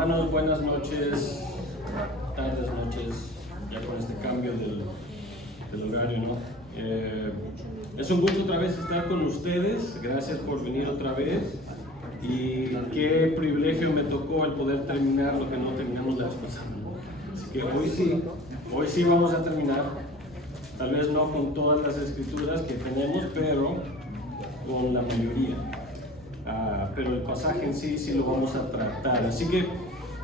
Hermanos, buenas noches, tardes, noches, ya con este cambio del horario, ¿no? Es un gusto otra vez estar con ustedes, gracias por venir otra vez y qué privilegio me tocó el poder terminar lo que no terminamos la vez pasada. Así que hoy sí vamos a terminar, tal vez no con todas las escrituras que tenemos, pero con la mayoría. Pero el pasaje en sí lo vamos a tratar. Así que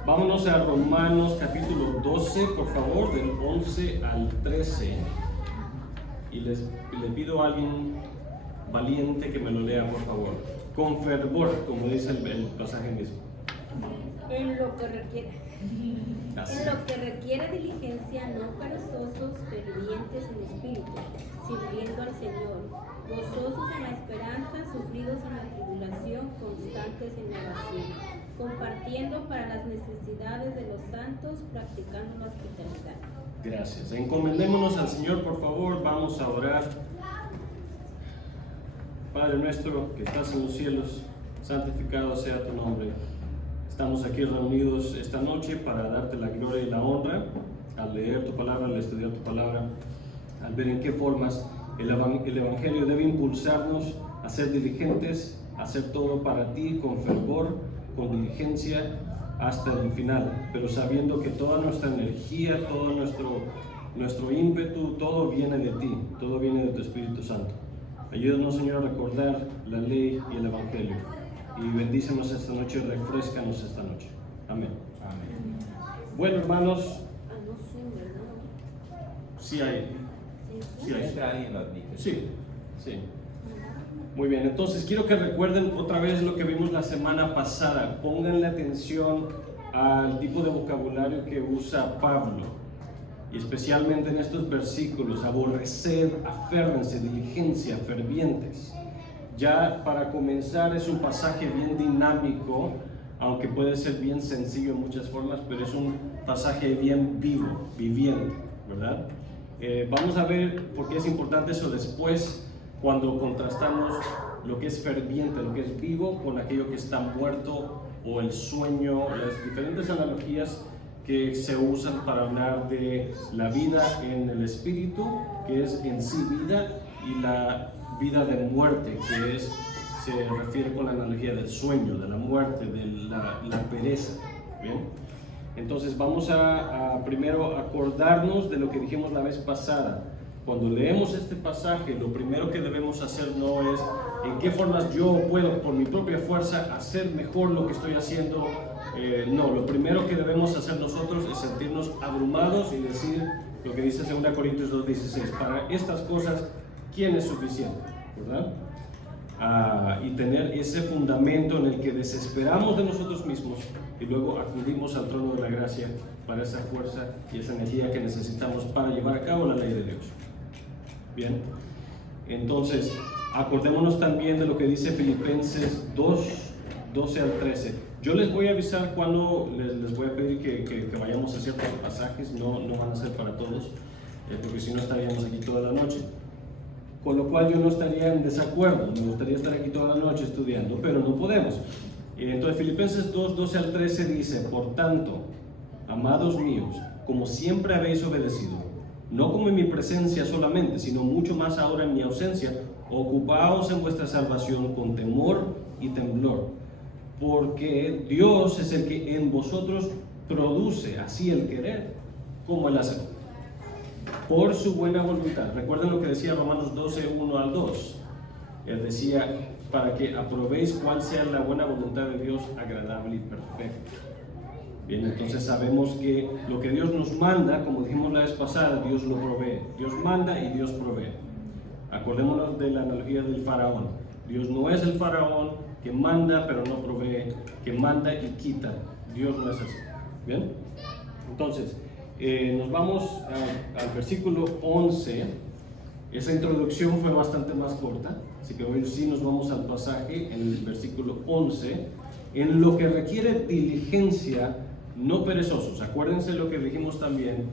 vámonos a Romanos capítulo 12, por favor, del 11 al 13. Y le pido a alguien valiente que me lo lea, por favor. Con fervor, como dice el pasaje mismo. En lo que requiere diligencia, no perezosos, fervientes en espíritu, sirviendo al Señor, gozosos en la esperanza, sufridos en la tribulación, constantes en la oración, compartiendo para las necesidades de los santos, practicando la hospitalidad. Gracias. Encomendémonos al Señor, por favor, vamos a orar. Padre nuestro que estás en los cielos, santificado sea tu nombre. Estamos aquí reunidos esta noche para darte la gloria y la honra, al leer tu palabra, al estudiar tu palabra, al ver en qué formas el Evangelio debe impulsarnos a ser diligentes, a hacer todo para ti con fervor, con diligencia, hasta el final, pero sabiendo que toda nuestra energía, todo nuestro ímpetu, todo viene de ti, todo viene de tu Espíritu Santo. Ayúdanos, Señor, a recordar la ley y el Evangelio. Y bendícenos esta noche, refrescanos esta noche. Amén. Amén. Bueno, hermanos, sí hay. Sí hay. Sí. Muy bien, entonces quiero que recuerden otra vez lo que vimos la semana pasada. Pónganle atención al tipo de vocabulario que usa Pablo, y especialmente en estos versículos: aborrecer, aférrense, diligencia, fervientes. Ya para comenzar es un pasaje bien dinámico, aunque puede ser bien sencillo en muchas formas, pero es un pasaje bien vivo, viviente, ¿verdad? Vamos a ver por qué es importante eso después, cuando contrastamos lo que es ferviente, lo que es vivo, con aquello que está muerto, o el sueño, las diferentes analogías que se usan para hablar de la vida en el espíritu, que es en sí vida, y la vida de muerte, que se refiere con la analogía del sueño, de la muerte, de la pereza. ¿Bien? Entonces vamos a primero acordarnos de lo que dijimos la vez pasada. Cuando leemos este pasaje, lo primero que debemos hacer no es en qué formas yo puedo por mi propia fuerza hacer mejor lo que estoy haciendo. No, lo primero que debemos hacer nosotros es sentirnos abrumados y decir lo que dice 2 Corintios 2:16: para estas cosas, ¿quién es suficiente? ¿Verdad? Y tener ese fundamento en el que desesperamos de nosotros mismos y luego acudimos al trono de la gracia para esa fuerza y esa energía que necesitamos para llevar a cabo la ley de Dios. Bien, entonces acordémonos también de lo que dice Filipenses 2:12 al 13. Yo les voy a avisar cuando les voy a pedir que vayamos a ciertos pasajes, no van a ser para todos, porque si no estaríamos aquí toda la noche. Con lo cual yo no estaría en desacuerdo, me gustaría estar aquí toda la noche estudiando, pero no podemos. Entonces Filipenses 2:12 al 13 dice: por tanto, amados míos, como siempre habéis obedecido, no como en mi presencia solamente, sino mucho más ahora en mi ausencia, ocupaos en vuestra salvación con temor y temblor, porque Dios es el que en vosotros produce así el querer como el hacer, por su buena voluntad. Recuerden lo que decía Romanos 12:1 al 2. Él decía: para que aprobéis cuál sea la buena voluntad de Dios, agradable y perfecta. Bien, entonces sabemos que lo que Dios nos manda, como dijimos la vez pasada, Dios lo provee. Dios manda y Dios provee. Acordémonos de la analogía del faraón. Dios no es el faraón que manda pero no provee, que manda y quita. Dios no es así. Bien, entonces nos vamos al versículo 11. Esa introducción fue bastante más corta, así que hoy sí nos vamos al pasaje en el versículo 11. En lo que requiere diligencia, no perezosos. Acuérdense lo que dijimos también,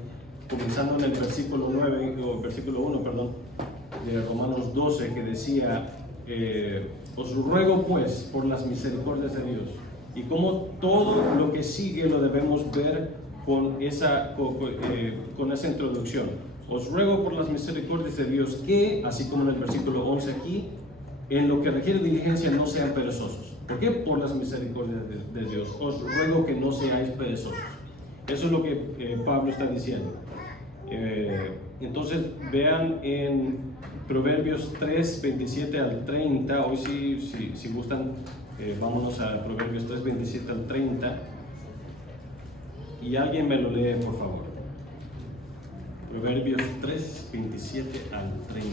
comenzando en el versículo 9, o versículo 1, perdón, de Romanos 12, que decía: os ruego pues, por las misericordias de Dios, y cómo todo lo que sigue lo debemos ver con esa introducción. Os ruego por las misericordias de Dios que, así como en el versículo 11 aquí, en lo que requiere diligencia no sean perezosos. ¿Por qué? Por las misericordias de Dios. Os ruego que no seáis perezosos. Eso es lo que Pablo está diciendo. Entonces vean en Proverbios 3, 27 al 30. Hoy si gustan, vámonos a Proverbios 3, 27 al 30. Y alguien me lo lee, por favor. Proverbios 3, 27 al 30.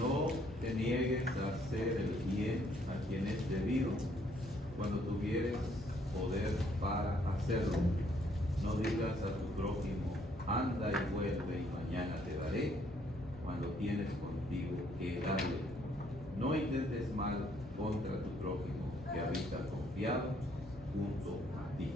No te niegues a hacer el bien a quien es debido, cuando tuvieres poder para hacerlo. No digas a tu prójimo, anda y vuelve y mañana te daré, cuando tienes contigo que darle. No intentes mal contra tu prójimo, que habita confiado junto a ti.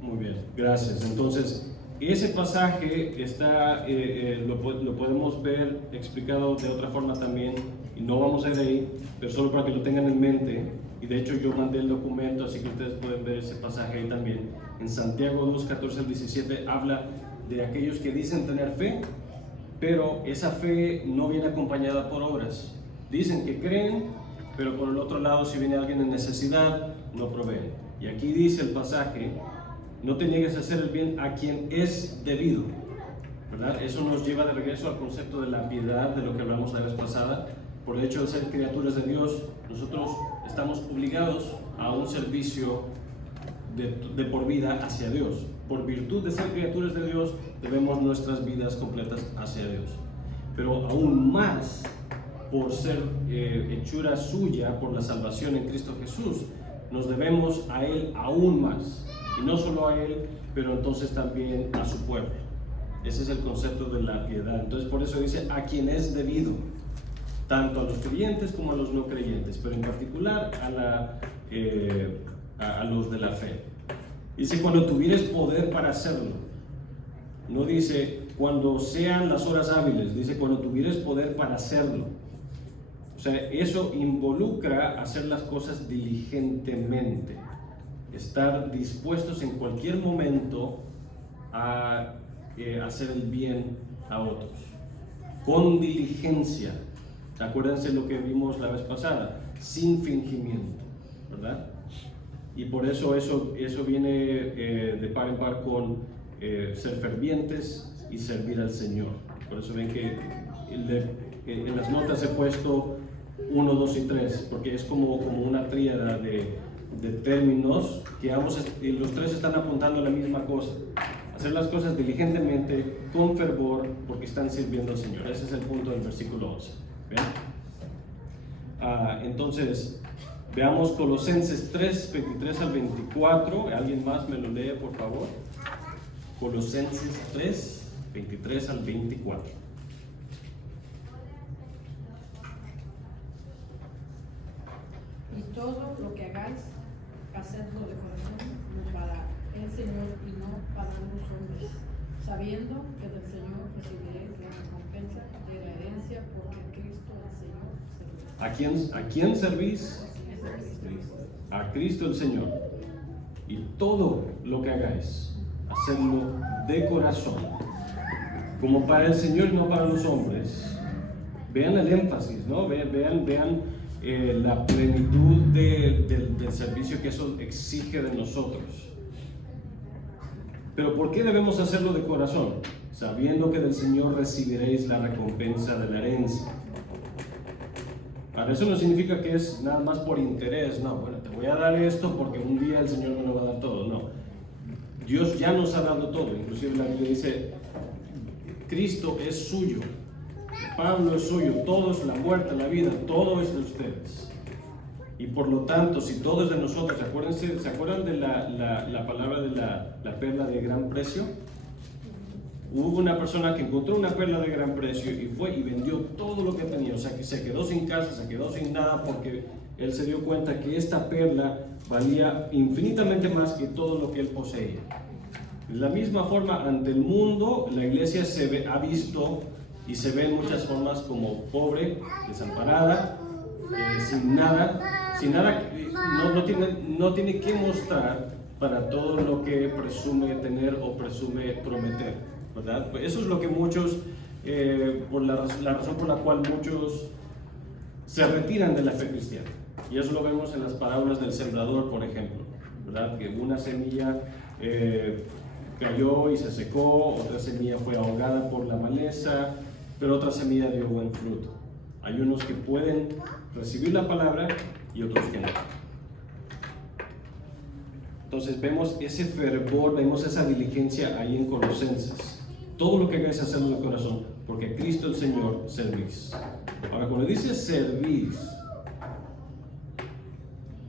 Muy bien, gracias. Entonces, ese pasaje está, lo podemos ver explicado de otra forma también, y no vamos a ir ahí, pero solo para que lo tengan en mente. Y de hecho yo mandé el documento, así que ustedes pueden ver ese pasaje ahí también. En Santiago 2, 14 al 17 habla de aquellos que dicen tener fe, pero esa fe no viene acompañada por obras. Dicen que creen, pero por el otro lado, si viene alguien en necesidad, no proveen. Y aquí dice el pasaje: no te niegues a hacer el bien a quien es debido, ¿verdad? Eso nos lleva de regreso al concepto de la piedad, de lo que hablamos la vez pasada. Por el hecho de ser criaturas de Dios, nosotros estamos obligados a un servicio de por vida hacia Dios. Por virtud de ser criaturas de Dios, debemos nuestras vidas completas hacia Dios. Pero aún más, por ser hechura suya, por la salvación en Cristo Jesús, nos debemos a Él aún más. Y no solo a Él, pero entonces también a su pueblo. Ese es el concepto de la piedad. Entonces por eso dice a quien es debido, tanto a los creyentes como a los no creyentes, pero en particular a los de la fe. Dice cuando tuvieres poder para hacerlo. No dice cuando sean las horas hábiles, dice cuando tuvieres poder para hacerlo. O sea, eso involucra hacer las cosas diligentemente. Estar dispuestos en cualquier momento a hacer el bien a otros, con diligencia. Acuérdense lo que vimos la vez pasada, sin fingimiento, ¿verdad? Y por eso viene de par en par con ser fervientes y servir al Señor. Por eso ven que en las notas he puesto 1, 2 y 3, porque es como una tríada de términos que los tres están apuntando a la misma cosa: hacer las cosas diligentemente, con fervor, porque están sirviendo al Señor. Ese es el punto del versículo 11. ¿Ven? Entonces veamos Colosenses 3, 23 al 24. ¿Alguien más me lo lee, por favor? Colosenses 3, 23 al 24. Y todo lo que hagáis, hacedlo de corazón, como para el Señor y no para los hombres, sabiendo que del Señor recibiréis la recompensa de la herencia, porque Cristo el Señor servís. ¿A quién servís? A Cristo el Señor. Y todo lo que hagáis, hacedlo de corazón, como para el Señor y no para los hombres. Vean el énfasis, ¿no? Vean la plenitud del servicio que eso exige de nosotros. Pero ¿por qué debemos hacerlo de corazón? Sabiendo que del Señor recibiréis la recompensa de la herencia. Ahora, eso no significa que es nada más por interés. No, bueno, te voy a dar esto porque un día el Señor me lo va a dar todo. No, Dios ya nos ha dado todo. Inclusive la Biblia dice, Cristo es suyo, Pablo es suyo, todo es la muerte, la vida, todo es de ustedes. Y por lo tanto, si todo es de nosotros, ¿se acuerdan de la palabra de la perla de gran precio? Hubo una persona que encontró una perla de gran precio y fue y vendió todo lo que tenía. O sea, que se quedó sin casa, se quedó sin nada, porque él se dio cuenta que esta perla valía infinitamente más que todo lo que él poseía. De la misma forma, ante el mundo, la iglesia ha visto y se ve en muchas formas como pobre, desamparada, sin nada, sin nada, no tiene que mostrar para todo lo que presume tener o presume prometer, ¿verdad? Pues eso es lo que muchos, por la razón por la cual muchos se retiran de la fe cristiana. Y eso lo vemos en las parábolas del sembrador, por ejemplo, ¿verdad? Que una semilla cayó y se secó, otra semilla fue ahogada por la maleza, pero otra semilla dio buen fruto. Hay unos que pueden recibir la palabra y otros que no. Entonces vemos ese fervor, vemos esa diligencia ahí en Colosenses. Todo lo que hagáis, hacerlo de corazón, porque a Cristo el Señor servís. Ahora, cuando dice servís,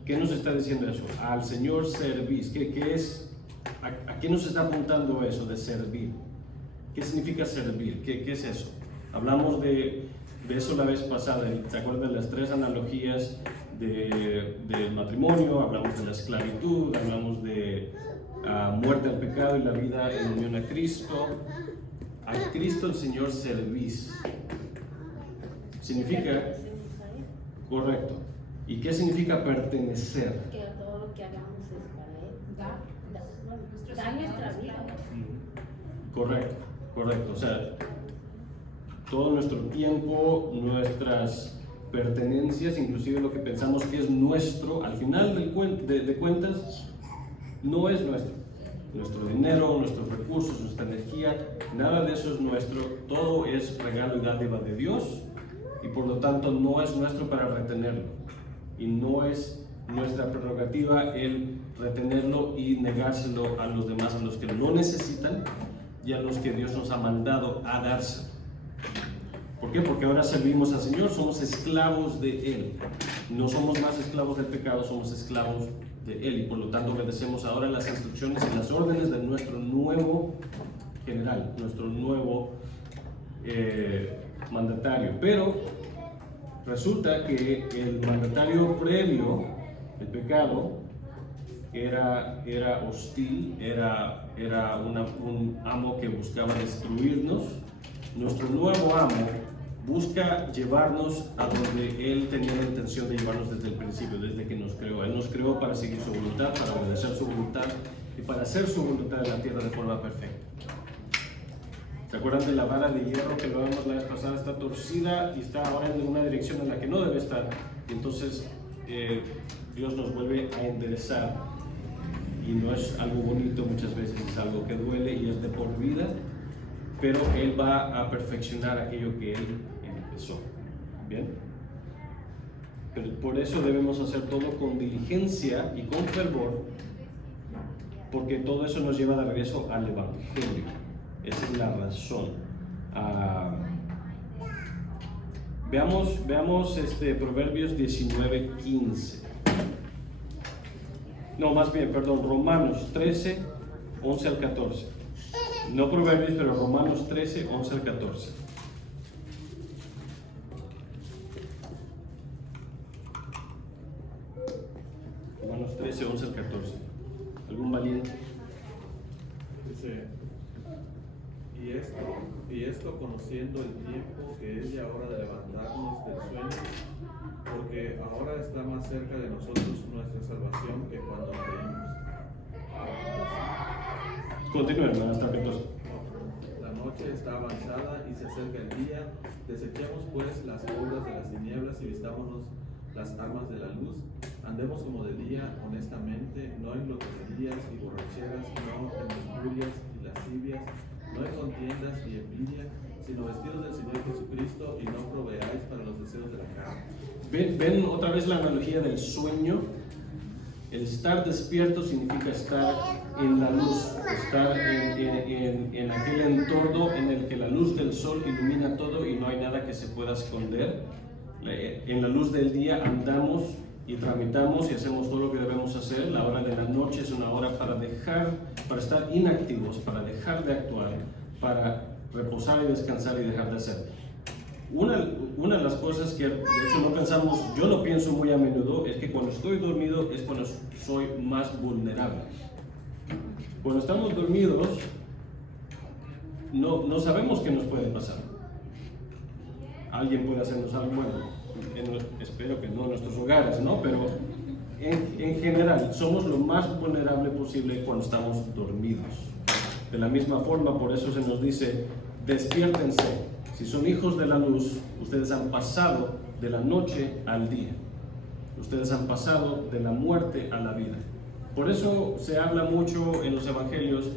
¿qué nos está diciendo eso? Al Señor servís. ¿Qué es? ¿A qué nos está apuntando eso de servir? ¿Qué significa servir? ¿Qué es eso? Hablamos de eso la vez pasada. ¿Se acuerdan de las 3 analogías del matrimonio? Hablamos de la esclavitud, hablamos de muerte al pecado y la vida en unión a Cristo. A Cristo el Señor servís. Significa, correcto. ¿Y qué significa pertenecer? Que todo lo que hagamos es para Él. Da nuestra vida. Correcto. O sea, todo nuestro tiempo, nuestras pertenencias, inclusive lo que pensamos que es nuestro, al final de cuentas, no es nuestro. Nuestro dinero, nuestros recursos, nuestra energía, nada de eso es nuestro. Todo es regalo y dádiva de Dios y por lo tanto no es nuestro para retenerlo. Y no es nuestra prerrogativa el retenerlo y negárselo a los demás, a los que lo necesitan y a los que Dios nos ha mandado a dárselo. ¿Por qué? Porque ahora servimos al Señor, somos esclavos de Él. No somos más esclavos del pecado, somos esclavos de Él y por lo tanto obedecemos ahora las instrucciones y las órdenes de nuestro nuevo general, nuestro nuevo mandatario. Pero resulta que el mandatario previo, el pecado, era hostil, era un amo que buscaba destruirnos. Nuestro nuevo amo busca llevarnos a donde Él tenía la intención de llevarnos desde el principio, desde que nos creó. Él nos creó para seguir su voluntad, para obedecer su voluntad y para hacer su voluntad en la tierra de forma perfecta. ¿Se acuerdan de la vara de hierro que lo vimos la vez pasada? Está torcida y está ahora en una dirección en la que no debe estar. Y entonces Dios nos vuelve a enderezar. Y no es algo bonito, muchas veces es algo que duele y es de por vida. Pero Él va a perfeccionar aquello que Él empezó. ¿Bien? Pero por eso debemos hacer todo con diligencia y con fervor, porque todo eso nos lleva de regreso al Evangelio. Esa es la razón. Veamos Proverbios 19:15. No, más bien, perdón, Romanos 13, 11 al 14. No Proverbios, pero Romanos 13, 11 al 14. Romanos 13, 11 al 14. ¿Algún valiente? Dice, y esto conociendo el tiempo que es ya hora de levantarnos del sueño, porque ahora está más cerca de nosotros nuestra salvación que cuando creímos. Continúen, hermano, hasta el 14. La noche está avanzada y se acerca el día. Desechemos pues las obras de las tinieblas y vistámonos las armas de la luz. Andemos como de día, honestamente, no en locuras y borracheras, no en lujurias y lascivias, no en contiendas y envidia, sino vestidos del Señor Jesucristo y no proveáis para los deseos de la carne. ¿Ven otra vez la analogía del sueño? El estar despierto significa estar en la luz, estar en aquel entorno en el que la luz del sol ilumina todo y no hay nada que se pueda esconder. En la luz del día andamos y tramitamos y hacemos todo lo que debemos hacer. La hora de la noche es una hora para estar inactivos, para dejar de actuar, para reposar y descansar y dejar de hacer. Una de las cosas que de hecho no pensamos, yo lo pienso muy a menudo, es que cuando estoy dormido es cuando soy más vulnerable. Cuando estamos dormidos, no sabemos qué nos puede pasar. Alguien puede hacernos algo bueno, espero que no en nuestros hogares, ¿no? Pero en general somos lo más vulnerable posible cuando estamos dormidos. De la misma forma, por eso se nos dice, despiértense. Si son hijos de la luz, ustedes han pasado de la noche al día. Ustedes han pasado de la muerte a la vida. Por eso se habla mucho en los evangelios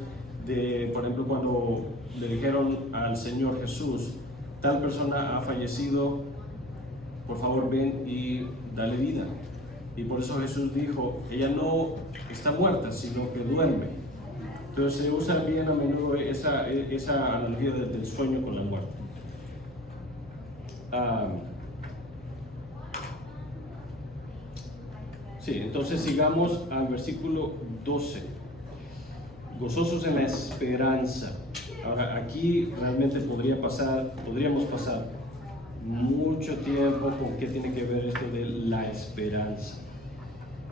de, por ejemplo, cuando le dijeron al Señor Jesús, tal persona ha fallecido, por favor ven y dale vida. Y por eso Jesús dijo, ella no está muerta, sino que duerme. Entonces se usa bien a menudo esa analogía del sueño con la muerte. Sí, entonces sigamos al versículo 12. Gozosos en la esperanza. Ahora aquí realmente podríamos pasar mucho tiempo con qué tiene que ver esto de la esperanza.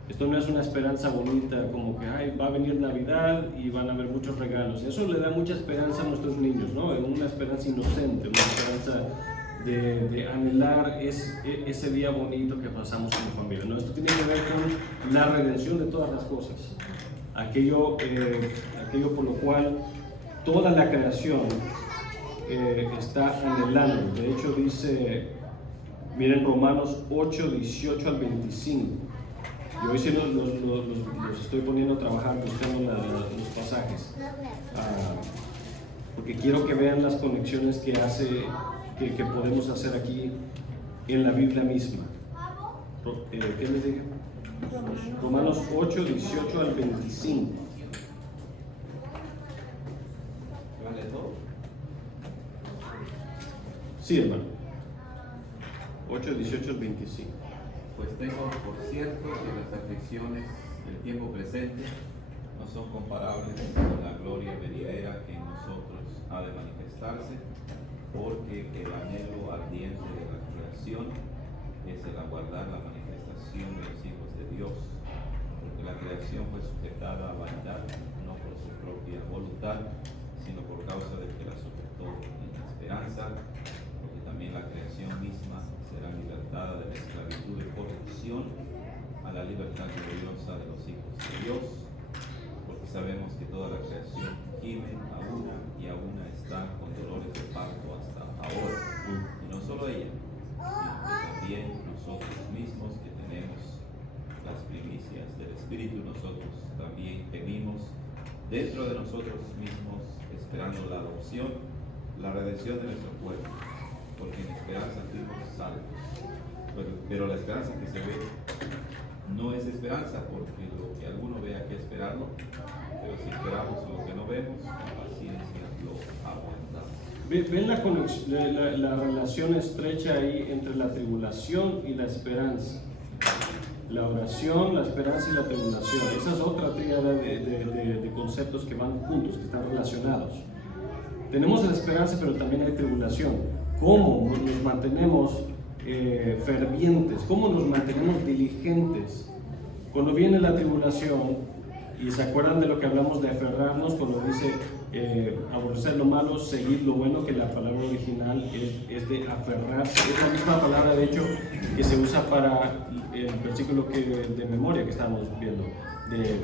Esto no es una esperanza bonita como que va a venir Navidad y van a haber muchos regalos. Eso le da mucha esperanza a nuestros niños, ¿no? Una esperanza inocente, una esperanza de anhelar ese día bonito que pasamos como familia, ¿no? Esto tiene que ver con la redención de todas las cosas, aquello por lo cual toda la creación está anhelando. De hecho dice, miren Romanos 8, 18 al 25. Y hoy sí los estoy poniendo a trabajar buscando los pasajes, porque quiero que vean las conexiones que podemos hacer aquí en la Biblia misma. ¿Qué les dije? Romanos 8, 18 al 25. ¿Vale todo? Sí, hermano. 8, 18 al 25. Pues tengo por cierto que las aflicciones del tiempo presente no son comparables con la gloria venidera que en nosotros ha de manifestarse, porque el anhelo ardiente de la creación es el aguardar la manifestación de los hijos de Dios, porque la creación fue sujetada a vanidad, no por su propia voluntad, sino por causa del que la sujetó en la esperanza, porque también la creación misma será libertada de la esclavitud de corrupción a la libertad gloriosa de los hijos de Dios, porque sabemos que toda la creación gime a una y a una está con dolores de parto hasta ahora, y no solo ella, sino que también nosotros mismos que tenemos las primicias del Espíritu, nosotros también gemimos dentro de nosotros mismos esperando la adopción, la redención de nuestro cuerpo, porque en esperanza fuimos salvos. Pero la esperanza que se ve no es esperanza, porque lo que alguno vea que esperarlo, pero si esperamos lo que no vemos, con paciencia lo aguantamos. ¿Ven la relación estrecha ahí entre la tribulación y la esperanza? La oración, la esperanza y la tribulación. Esa es otra tríada de conceptos que van juntos, que están relacionados. Tenemos la esperanza, pero también hay tribulación. ¿Cómo nos mantenemos fervientes? ¿Cómo nos mantenemos diligentes? Cuando viene la tribulación, y se acuerdan de lo que hablamos de aferrarnos, cuando dice aborrecer lo malo, seguir lo bueno, que la palabra original es de aferrarse. Es la misma palabra, de hecho, que se usa para el versículo de memoria que estamos viendo.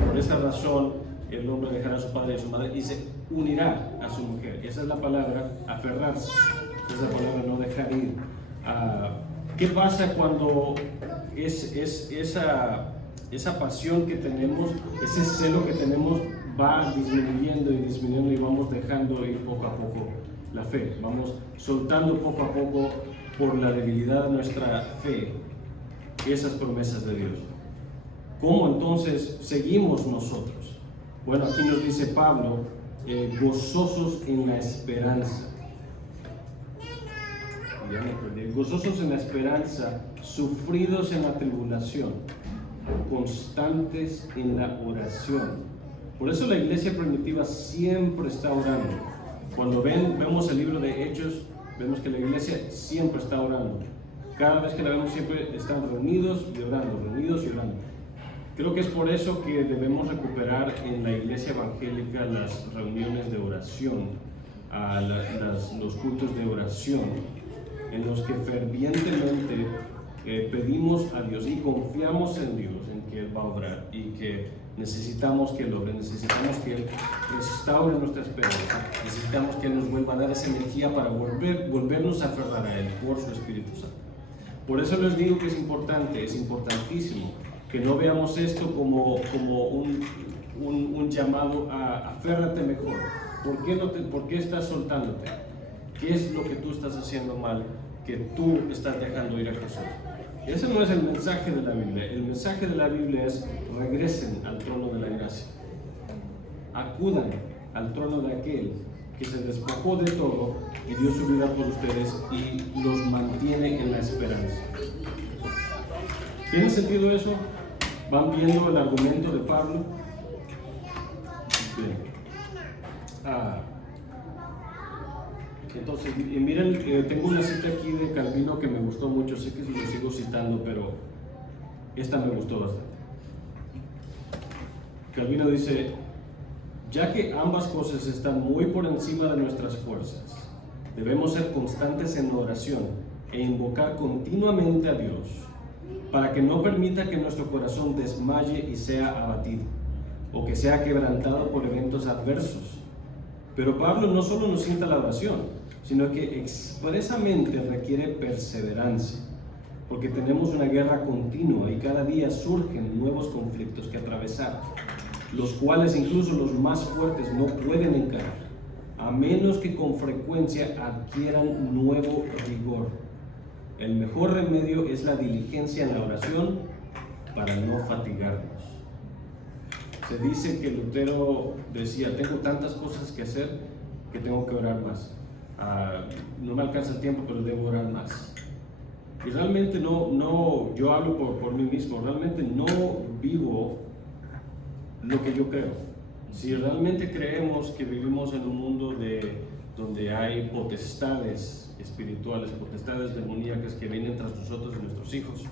Por esta razón, el hombre dejará a su padre y a su madre y se unirá a su mujer. Esa es la palabra, aferrarse. Esa es la palabra, no dejar ir. ¿Qué pasa cuando esa pasión que tenemos, ese celo que tenemos va disminuyendo y vamos dejando ir poco a poco la fe? Vamos soltando poco a poco por la debilidad de nuestra fe esas promesas de Dios. ¿Cómo entonces seguimos nosotros? Bueno, aquí nos dice Pablo, gozosos en la esperanza. Gozosos en la esperanza, sufridos en la tribulación, constantes en la oración. Por eso la iglesia primitiva siempre está orando. Cuando vemos el libro de Hechos, vemos que la iglesia siempre está orando. Cada vez que la vemos siempre están reunidos y orando, reunidos y orando. Creo que es por eso que debemos recuperar en la iglesia evangélica las reuniones de oración, los cultos de oración, en los que fervientemente pedimos a Dios y confiamos en Dios, en que Él va a obrar y que necesitamos que Él obre, necesitamos que Él restaure nuestra esperanza, necesitamos que Él nos vuelva a dar esa energía para volvernos a aferrar a Él por su Espíritu Santo. Por eso les digo que es importante, es importantísimo que no veamos esto como un llamado a aférrate mejor. ¿Por qué estás soltándote? ¿Qué es lo que tú estás haciendo mal que tú estás dejando ir a Jesús? Ese no es el mensaje de la Biblia. El mensaje de la Biblia es: regresen al trono de la gracia. Acudan al trono de aquel que se despojó de todo y dio su vida por ustedes y los mantiene en la esperanza. ¿Tiene sentido eso? ¿Van viendo el argumento de Pablo? Bien. Entonces, miren, tengo una cita aquí de Calvino que me gustó mucho. Sé que lo sigo citando, pero esta me gustó bastante. Calvino dice: ya que ambas cosas están muy por encima de nuestras fuerzas, debemos ser constantes en oración e invocar continuamente a Dios para que no permita que nuestro corazón desmaye y sea abatido, o que sea quebrantado por eventos adversos. Pero Pablo no solo nos cita la oración, sino que expresamente requiere perseverancia, porque tenemos una guerra continua y cada día surgen nuevos conflictos que atravesar, los cuales incluso los más fuertes no pueden encarar, a menos que con frecuencia adquieran nuevo rigor. El mejor remedio es la diligencia en la oración para no fatigarnos. Se dice que Lutero decía: tengo tantas cosas que hacer que tengo que orar más. No me alcanza el tiempo, pero debo orar más. Y realmente no, yo hablo por mí mismo, realmente no vivo lo que yo creo. Si realmente creemos que vivimos en un mundo donde hay potestades espirituales, potestades demoníacas que vienen tras nosotros y nuestros hijos,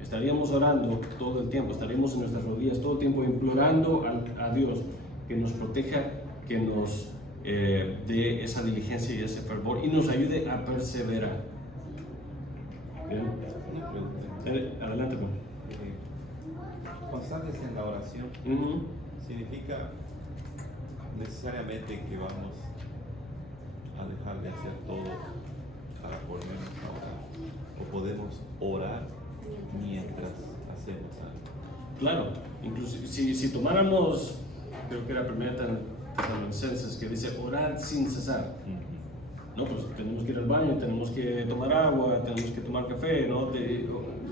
estaríamos orando todo el tiempo, estaríamos en nuestras rodillas todo el tiempo implorando a Dios que nos proteja, que nos dé esa diligencia y ese fervor y nos ayude a perseverar. Adelante, Juan. Constantes en la oración significa necesariamente que vamos a dejar de hacer todo para ponernos a orar, o podemos orar mientras hacemos algo. Claro, incluso si tomáramos, creo que era 1 Tesalonicenses, que dice orar sin cesar. No, pues tenemos que ir al baño, tenemos que tomar agua, tenemos que tomar café, ¿no?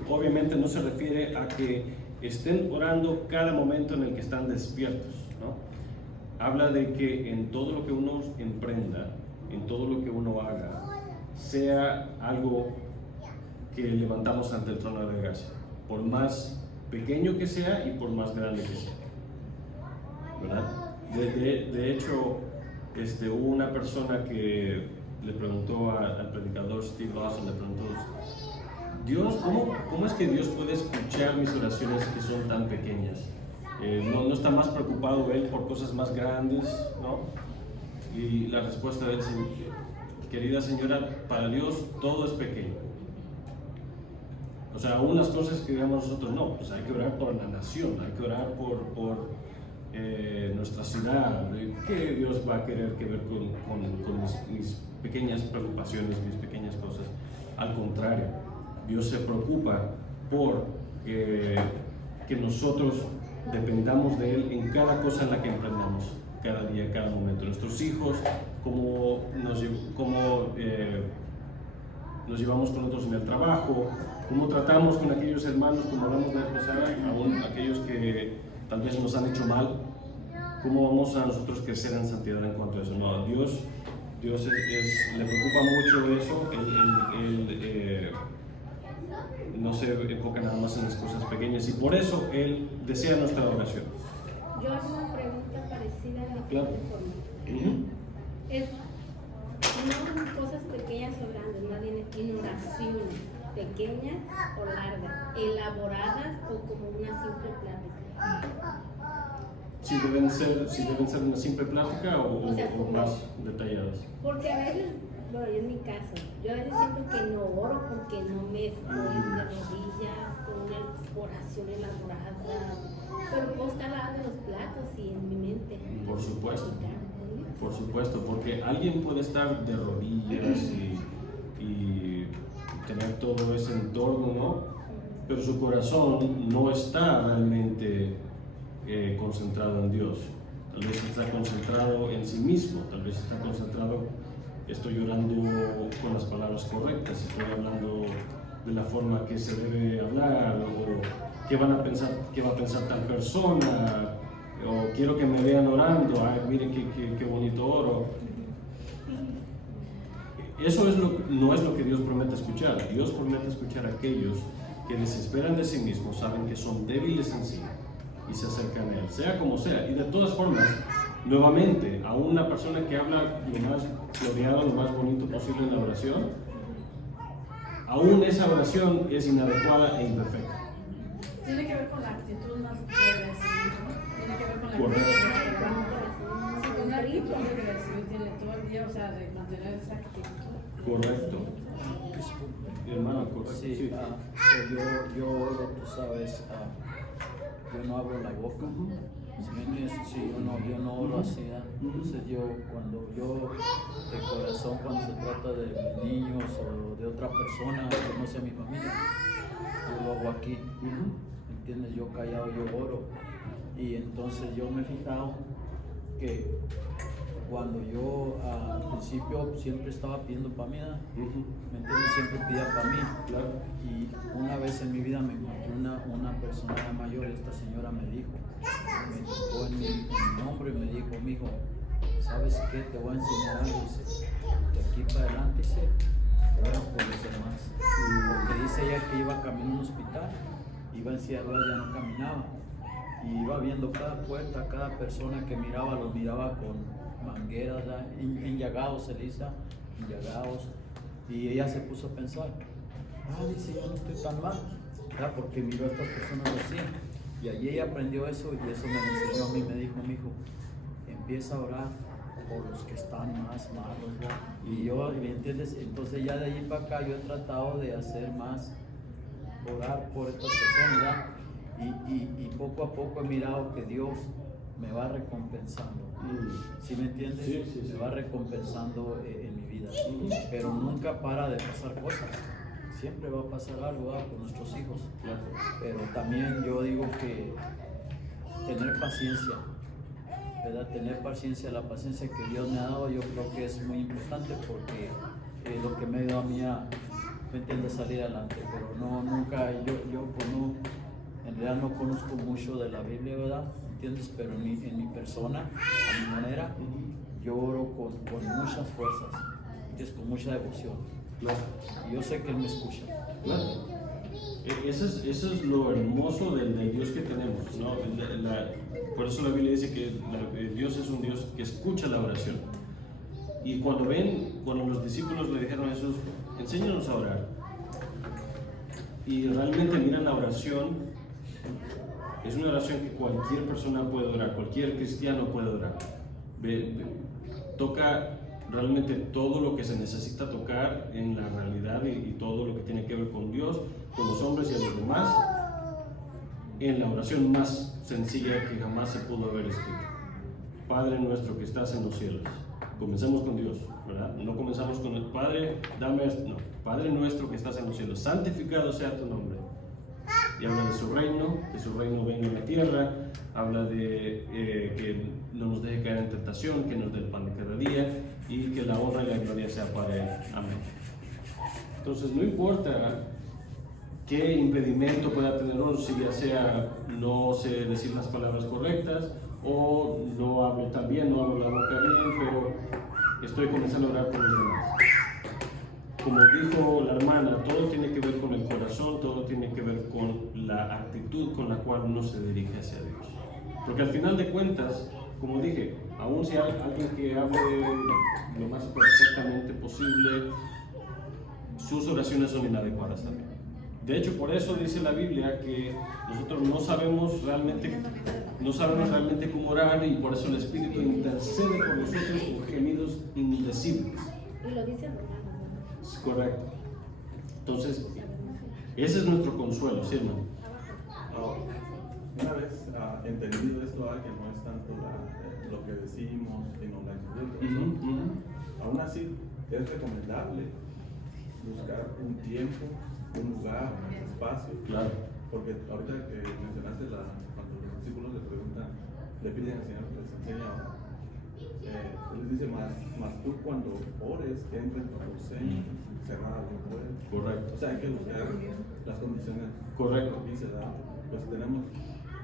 Obviamente no se refiere a que estén orando cada momento en el que están despiertos, ¿no? Habla de que en todo lo que uno emprenda, en todo lo que uno haga, sea algo que levantamos ante el trono de gracia, por más pequeño que sea y por más grande que sea, ¿verdad? De hecho, hubo una persona que le preguntó al predicador Steve Lawson, le preguntó: Dios, ¿cómo es que Dios puede escuchar mis oraciones que son tan pequeñas? ¿No está más preocupado Él por cosas más grandes, ¿no? Y la respuesta de él: querida señora, para Dios todo es pequeño. O sea, aún las cosas que digamos nosotros, no, pues hay que orar por la nación, hay que orar por nuestra ciudad. ¿Qué Dios va a querer que ver con mis pequeñas preocupaciones, mis pequeñas cosas? Al contrario, Dios se preocupa por que nosotros dependamos de Él en cada cosa en la que emprendamos, cada día, cada momento. Nuestros hijos, cómo nos llevamos con otros en el trabajo, cómo tratamos con aquellos hermanos, como hablamos la vez pasada, aún aquellos que tal vez nos han hecho mal, cómo vamos a nosotros crecer en santidad en cuanto a eso. No, Dios le preocupa mucho eso. Él no se enfoca nada más en las cosas pequeñas y por eso Él desea nuestra oración. Yo hago una pregunta parecida a la Claro. forma. No cosas pequeñas o grandes, más bien en oraciones pequeñas o largas, elaboradas o como una simple plática. Si deben ser una simple plática o O sea, más detalladas. Porque a veces Bueno, yo en mi caso, yo a veces siento que no oro porque no me estoy de rodillas con una oración elaborada, pero puedo estar lavando los platos y en mi mente. Por supuesto, porque alguien puede estar de rodillas y tener todo ese entorno, ¿no? Pero su corazón no está realmente concentrado en Dios. Tal vez está concentrado en sí mismo, tal vez está concentrado, estoy orando con las palabras correctas, estoy hablando de la forma que se debe hablar, o qué van a pensar, qué va a pensar tal persona, o quiero que me vean orando, ay, miren qué bonito oro. Eso no es lo que Dios promete escuchar. Dios promete escuchar a aquellos que desesperan de sí mismos, saben que son débiles en sí y se acercan a Él, sea como sea. Y de todas formas, nuevamente, a una persona que habla lo más floreado, lo más bonito posible en la oración, aún esa oración es inadecuada e imperfecta. Tiene que ver con la actitud más agradecimiento, ¿no? Tiene que ver con la actitud. Sí, con la actitud de agradecimiento tiene todo el día, o sea, de mantener esa actitud. Correcto. Hermano, correcto. Sí, yo oro, tú sabes, yo no abro la boca. ¿Sí me entiendes? Sí, yo no oro así. Entonces cuando yo de corazón, cuando se trata de mis niños o de otra persona que no sea mi familia, yo lo hago aquí. ¿Entiendes? Yo callado, yo oro. Y entonces yo me he fijado que cuando yo al principio siempre estaba pidiendo para mí, ¿me entiendes? Siempre pedía para mí. Claro. Y una vez en mi vida me encontré una persona mayor, esta señora me dijo, me tocó en mi nombre y me dijo, mijo, ¿sabes qué? Te voy a enseñar algo, dice, de aquí para adelante, dice, ora por los demás. Porque dice ella que iba camino a un hospital, iba en silla de ruedas, ya no caminaba. Y iba viendo cada puerta, cada persona que miraba, los miraba con mangueras, enllagados, se le dice, enllagados. Y ella se puso a pensar, dice, yo no estoy tan mal, ¿verdad? Porque miró a estas personas así. Y allí ella aprendió eso y eso me lo enseñó a mí, me dijo, mijo, empieza a orar por los que están más malos, ¿verdad? Y yo, ¿me entiendes? Entonces ya de allí para acá yo he tratado de hacer más, orar por estas personas, ¿verdad? Y poco a poco he mirado que Dios me va recompensando. ¿Sí me entiendes? Sí. Me va recompensando en mi vida. Pero nunca para de pasar cosas. Siempre va a pasar algo, ¿verdad? Con nuestros hijos. Claro. Pero también yo digo que tener paciencia, ¿verdad? Tener paciencia, la paciencia que Dios me ha dado, yo creo que es muy importante porque lo que me ha ayudado a mí ¿me entiendes? Salir adelante. Pero nunca, yo pues no, en realidad no conozco mucho de la Biblia, ¿verdad? ¿Entiendes? Pero en mi persona, a mi manera, yo oro con muchas fuerzas, ¿entiendes? Con mucha devoción. Claro. Y yo sé que Él me escucha. Claro. Eso es lo hermoso del Dios que tenemos, ¿no? Por eso la Biblia dice que Dios es un Dios que escucha la oración. Y cuando los discípulos le dijeron a Jesús, enséñanos a orar, y realmente miran la oración, es una oración que cualquier persona puede orar, cualquier cristiano puede orar. Toca realmente todo lo que se necesita tocar en la realidad y todo lo que tiene que ver con Dios, con los hombres y a los demás, en la oración más sencilla que jamás se pudo haber escrito. Padre nuestro que estás en los cielos. Comencemos con Dios, ¿verdad? No comenzamos con el Padre, dame esto. No, Padre nuestro que estás en los cielos, santificado sea tu nombre. Y habla de su reino venga en la tierra, habla de que no nos deje caer en tentación, que nos dé el pan de cada día y que la honra y la gloria sea para Él. Amén. Entonces no importa qué impedimento pueda tener uno, si ya sea no sé decir las palabras correctas o no hablo tan bien, no hablo la boca bien, pero estoy comenzando a orar por los demás. Como dijo la hermana, todo tiene que ver con el corazón, todo tiene que ver con la actitud con la cual uno se dirige hacia Dios. Porque al final de cuentas, como dije, aun si hay alguien que hable lo más perfectamente posible, sus oraciones son inadecuadas también. De hecho, por eso dice la Biblia que nosotros no sabemos realmente cómo orar y por eso el Espíritu intercede por nosotros con gemidos indecibles. Y lo dice Romanos, ¿no? Es correcto. Entonces, ese es nuestro consuelo, ¿sí, hermano? Una vez entendido esto, que no es tanto lo que decimos, sino la actitud. Aún así, es recomendable buscar un tiempo, un lugar, un espacio. Claro. Porque ahorita que mencionaste cuando los discípulos le preguntan, le piden al Señor que les enseñe ahora. Él les dice, más tú cuando ores, entra en tu aposento, cerrado, no puedes. Correcto. O sea, hay que buscar las condiciones. Correcto. Y se da, pues tenemos,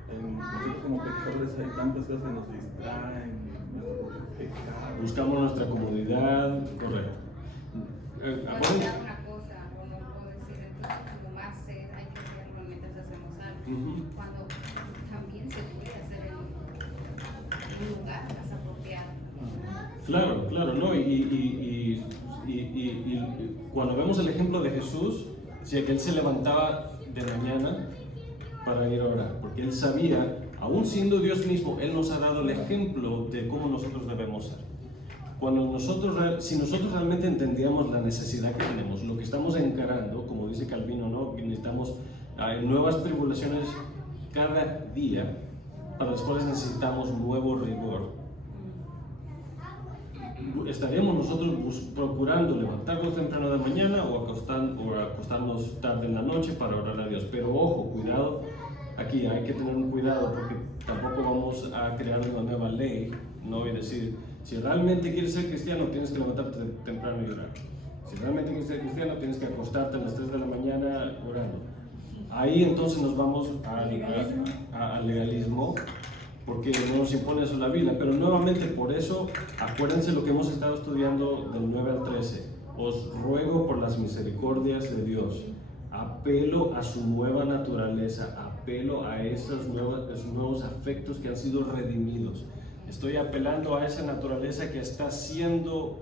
nosotros como pecadores hay tantas cosas que nos distraen, nuestro pecado. Buscamos nuestra comodidad, correcto. Agregar una cosa, o no puedo decir, entonces como más sed hay que hacerlo mientras hacemos algo. Cuando también se puede hacer en un lugar más apropiado. Claro, ¿no? Y cuando vemos el ejemplo de Jesús, sí, que él se levantaba de mañana para ir a orar, porque él sabía, aún siendo Dios mismo, él nos ha dado el ejemplo de cómo nosotros debemos ser. Si nosotros realmente entendíamos la necesidad que tenemos, lo que estamos encarando, como dice Calvino, ¿no? Que necesitamos nuevas tribulaciones cada día, para las cuales necesitamos nuevo rigor. Estaríamos nosotros procurando levantarnos temprano de mañana o acostarnos tarde en la noche para orar a Dios. Pero ojo, cuidado, aquí hay que tener un cuidado porque tampoco vamos a crear una nueva ley, ¿no? Y decir, si realmente quieres ser cristiano tienes que levantarte temprano y orar. Si realmente quieres ser cristiano tienes que acostarte a las 3 de la mañana orando. Ahí entonces nos vamos al legalismo, porque no nos impone eso la Biblia, pero nuevamente por eso, acuérdense lo que hemos estado estudiando del 9 al 13. Os ruego por las misericordias de Dios, apelo a su nueva naturaleza, apelo a esos nuevos afectos que han sido redimidos. Estoy apelando a esa naturaleza que está siendo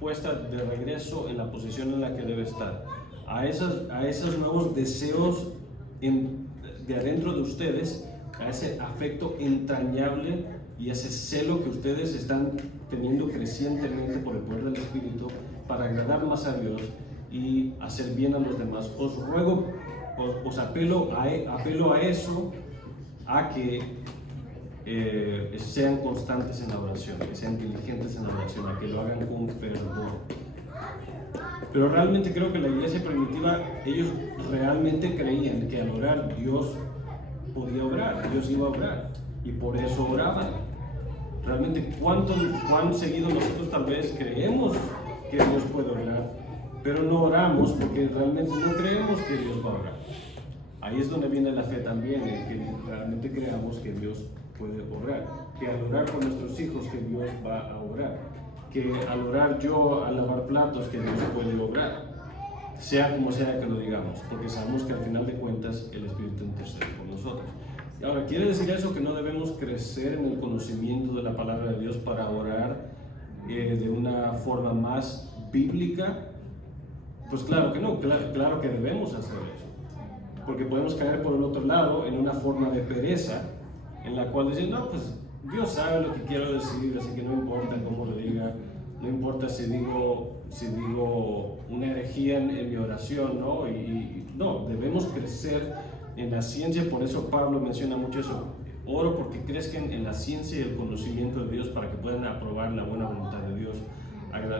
puesta de regreso en la posición en la que debe estar, a esos nuevos deseos de adentro de ustedes, a ese afecto entrañable y ese celo que ustedes están teniendo crecientemente por el poder del Espíritu para agradar más a Dios y hacer bien a los demás. Os ruego, os apelo a eso, a que sean constantes en la oración, que sean diligentes en la oración, a que lo hagan con fervor. Pero realmente creo que la iglesia primitiva, ellos realmente creían que al orar Dios podía obrar, Dios iba a obrar, y por eso oraban. Realmente, ¿cuán seguido nosotros tal vez creemos que Dios puede obrar, pero no oramos porque realmente no creemos que Dios va a obrar? Ahí es donde viene la fe también, que realmente creamos que Dios puede obrar, que al orar por nuestros hijos que Dios va a obrar, que al orar yo a lavar platos que Dios puede obrar, sea como sea que lo digamos, porque sabemos que al final de cuentas el Espíritu intercede por nosotros. Y ahora, ¿quiere decir eso que no debemos crecer en el conocimiento de la palabra de Dios para orar de una forma más bíblica? Pues claro que no, claro que debemos hacer eso, porque podemos caer por el otro lado en una forma de pereza, en la cual decir, no, pues Dios sabe lo que quiero decir, así que no importa cómo lo diga, no importa si digo una herejía en mi oración, ¿no? Y no, debemos crecer en la ciencia, por eso Pablo menciona mucho eso. Oro porque crezcan en la ciencia y el conocimiento de Dios para que puedan aprobar la buena voluntad de Dios.